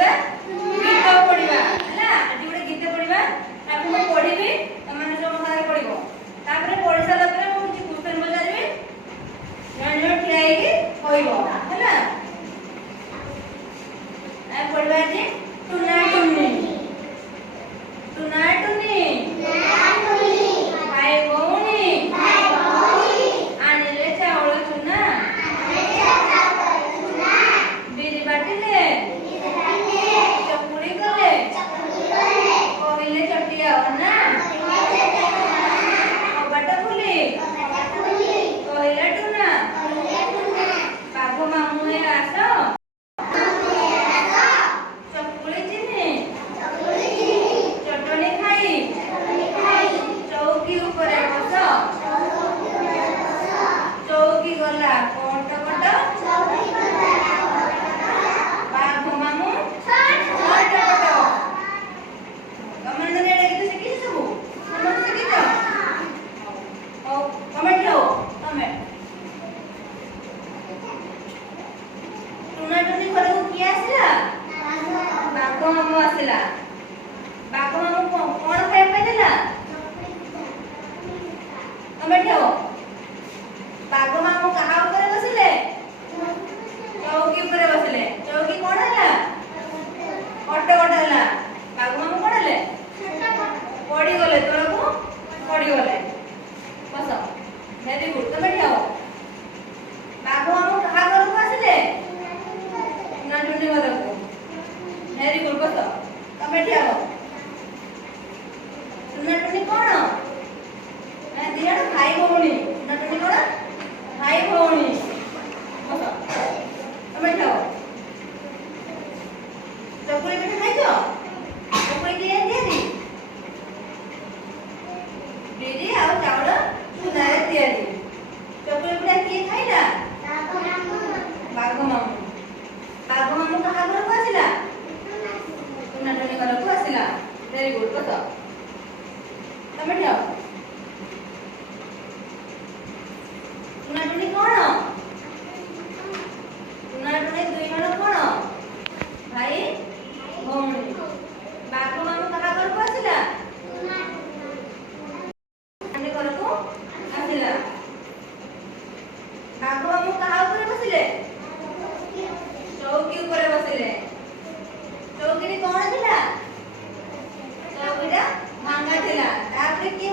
पढ़िबा गीत पढ़िबा हैला आज गोटे गीत पढ़िबा तापर मैं पढ़िबी तमने जो मखारे पढ़िबो तापर पढ़ि साला पर मैं किछि क्वेश्चन पचारिबी जण जण ठिया हेकी कहइबो हैला आ पढ़िबा जे टुना टुनी टुना टुनी भाई भौणी आनिले चाउल चुना बिरी बाटिले चकुड़ी कले कहले चटिया ना कबाट फुली कहले टुना बाघ मामू हे आस चकुड़ी चिनी चटनी खाई चौकी ऊपर बस चौकी गला कट कट बाघ मामू कट कट कमेंट रे गीत शिखी सब कमेंट शिखी जाओ ओ कमेंट लो कमेंट टुना टुनी घर को किए आसिला बाघ मामू आसिला बाघ मामू कोन खाइ पे देला कमेंट लो बाघ मामू कहा ऊपर बसिले चौकी ऊपर बसिले चौकी कोन हला कट कट हला बाघ मामू कोन हले पड़ी गले तळको पड़ी गले बस वेरी गुड कमेंट लो बाघ मामू कहा घर को आसिले ना टुनी घर को वेरी गुड बस कमेंट लो टुना टुनी कोन ना दिया भाई भौणी टुना टुनी कोन भाई भौणी बस कमेंट लो चकुड़ी पिठा खाइछो चकुड़ी किए दियारी बिरी आ चाउल चुना रे दियारी चकुड़ी पिठा किए खाइला बाघ मामू कहा घर को आसिला टुना टुनी घर को आसिला वेरी गुड बस कमेंट लो टुना टुनी कोन टुना टुनी दुई जण कोन भाई भौणी बाघ मामू कहा घर को आसिला टुनी घर को आसिला बाघ मामू कहा ऊपर बसिले चौकी ऊपर बसिले चौकी रे कोन थिला चौकीटा भांगा थिला ताପରେ के